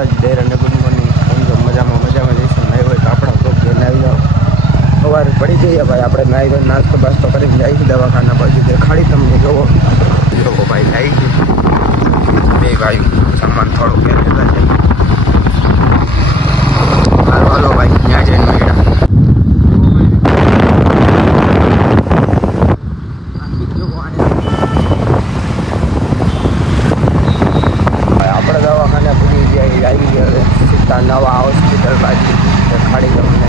માતાજી દૈરાને good morning. સમજો મજામાં જઈશું. નહીં હોય તો આપણા બ્લોગ જોઈને આવી જાઓ. સવારે પડી જઈએ ભાઈ, આપણે નાહી ધોઈને નાસ્તો બાસ્તો કરીને જઈશું દવાખાના બાજુ. દેખાડી તમને જોવો ભાઈ લાવી ગયું બે ભાઈ સામાન થોડું ઘેર લેતા જાય. હાલો ભાઈ ત્યાં જઈને મળ્યા. આપણે દવાખાને પૂરી જાય આવી ગયા સીધા નવા હોસ્પિટલ બાજુ. દેખાડી તમને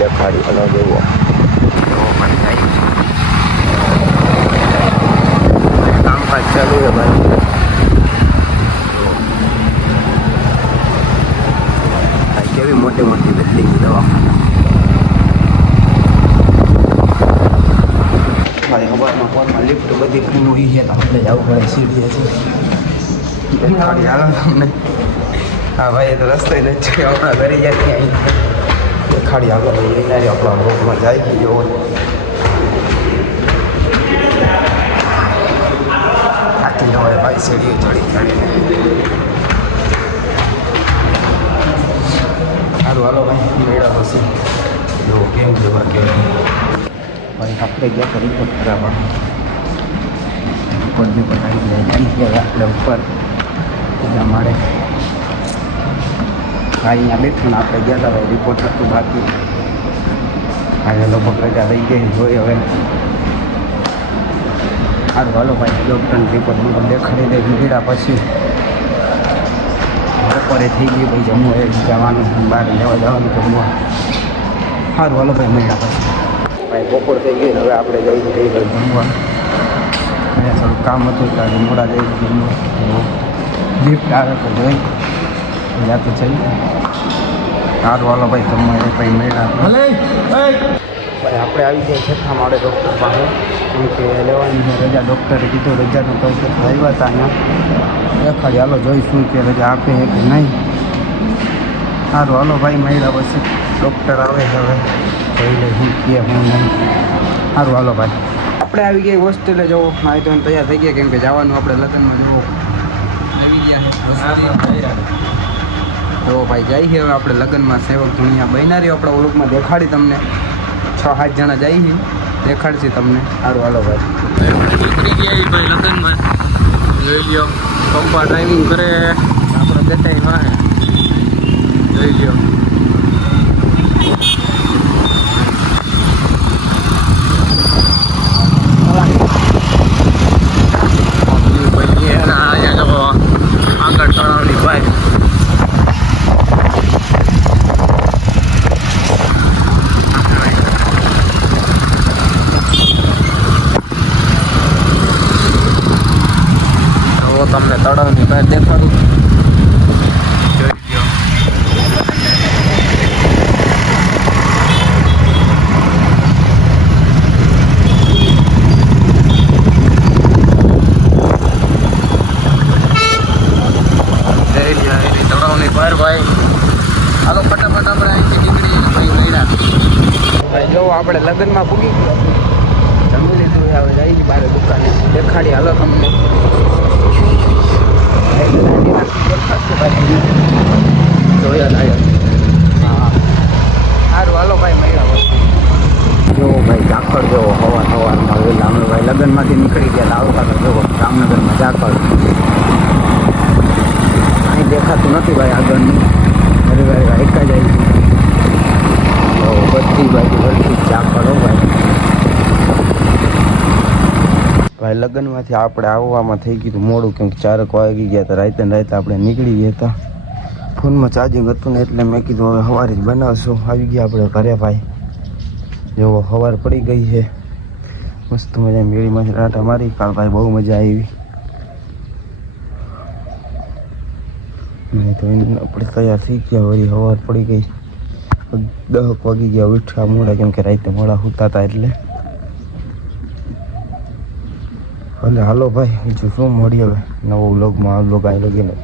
દેખાડી હલો જેવો કામકાજ ચાલુ છે ભાઈ. કેવી મોટી મોટી બિલ્ડિંગ દવાખાના ભાઈ. સવારમાં ફોનમાં લિફ્ટ બધી ફ્રી હોય છે તો આપણે જવું પડે સીડીએ છે. ખાલી હાલો તમને. હા ભાઈ એ તો રસ્તો નથી આપણા ઘરે જાય ત્યાં ખાડી આગળ લઈને આપણા રોગમાં જાય કે જેવો આથી હોય ભાઈ સીડીઓ ચડીને સારું હાલો ભાઈ મેળા પછી જો કેમ જવા કેવું ભાઈ. આપણે ગયા કરી રિપોર્ટ કરાવવા રિપોર્ટ આવી જાય આપણે ઉપર એટલા મારે ભાઈ અહીંયા બેઠું ને આપણે ગયા હતા ભાઈ. રિપોર્ટ હતું બાકી આજે લોકો રજા થઈ ગઈ જોઈએ હવે. સારું હાલો ભાઈ ડૉક્ટરને રિપોર્ટ દેખાડી દે નીકળ્યા પછી બપોરે થઈ ગયું ભાઈ. જમવું એ જવાનું બહાર લેવા જવાનું જમવા. સારું હાલો ભાઈ મળ્યા પછી ભાઈ. બપોર થઈ ગઈ હવે આપણે જઈશું કઈ ભાઈ જમવા. અહીંયા થોડું કામ હતું ત્યારે મોડા જઈશું જમવા. ગિફ્ટ આવે તો જોઈ જાતું છે. સારું હાલો ભાઈ તમારે ભાઈ મેળા ભાઈ. આપણે આવી જાય છઠ્ઠા માળે ડૉક્ટર પાસે કેમ કે લેવાની છે રજા. ડૉક્ટરે કીધું રજાનું કહે તો આવ્યા હતા અહીંયા દેખાડી હાલો જોઈશું કે રજા આપે છે કે નહીં. સારું હાલો ભાઈ મેળા પછી ડૉક્ટર આવે છે હવે જોઈ લે શું કહે હું નહીં. સારું હાલો ભાઈ આપણે આવી ગયા હોસ્ટેલે જવો. મારી તો તૈયાર થઈ ગયા કેમ કે જવાનું આપણે લગ્નમાં જવું આવી ગયા તો ભાઈ જાય છે હવે આપણે લગ્નમાં. સેવક ધુનિયા બન્યા રહ્યો આપણા ઓળખમાં દેખાડી તમને 6-7 જણા જાય છે દેખાડશે તમને. સારું હાલો ભાઈ નીકળી ગયા ભાઈ લગ્નમાં. જોઈ લ્યો પપ્પા ડ્રાઇવિંગ કરે આપણે દેખાય વાહે જોઈ લ્યો. આગળ તળાવની ભાઈ તમને તળાવની બહાર દેખાડું જોઈ લો. તળાવની બહાર ભાઈ હાલો ફટાફટ આપણે અહીંથી નીકળી ભાઈ મળ્યા ભાઈ. જો આપણે લગ્નમાં પૂગી જમી લીધું હવે જઈ બહાર દુકાને દેખાડી હાલો તમને. સારું હાલો ભાઈ મળ્યા. જો ભાઈ ઝાકળ જેવો હવારમાં વહેલા અમે ભાઈ લગ્નમાંથી નીકળી ગયા આવતા તો જુઓ જામનગરમાં ઝાકળ અહીં દેખાતું નથી ભાઈ આગળનું. અરે ભાઈ એક જ આવી બધી બાજુ બધી ઝાકળ હો ભાઈ. ભાઈ લગ્નમાંથી આપણે આવવામાં થઈ ગયું મોડું કેમ કે 4 વાગી ગયા હતા. રાતે આપણે નીકળી ગયા હતા. ફોનમાં ચાર્જિંગ હતું ને એટલે મેં કીધું હવે સવારે જ બનાવશું. આવી ગયા આપણે ઘરે ભાઈ. જો સવાર પડી ગઈ છે મસ્ત મજા મેળીમાં રાટા મારી કાલ ભાઈ બહુ મજા આવી. નહીં તો આપણે તૈયાર થઈ ગયા વળી સવાર પડી ગઈ. 10 વાગી ગયા ઉઠ્યા મોડા કેમ કે રાતે મોડા સૂતા હતા એટલે. હાલો ભાઈ બીજું શું મળીએ હવે નવો વ્લોગમાં. આ વ્લોગ અહીં લગીને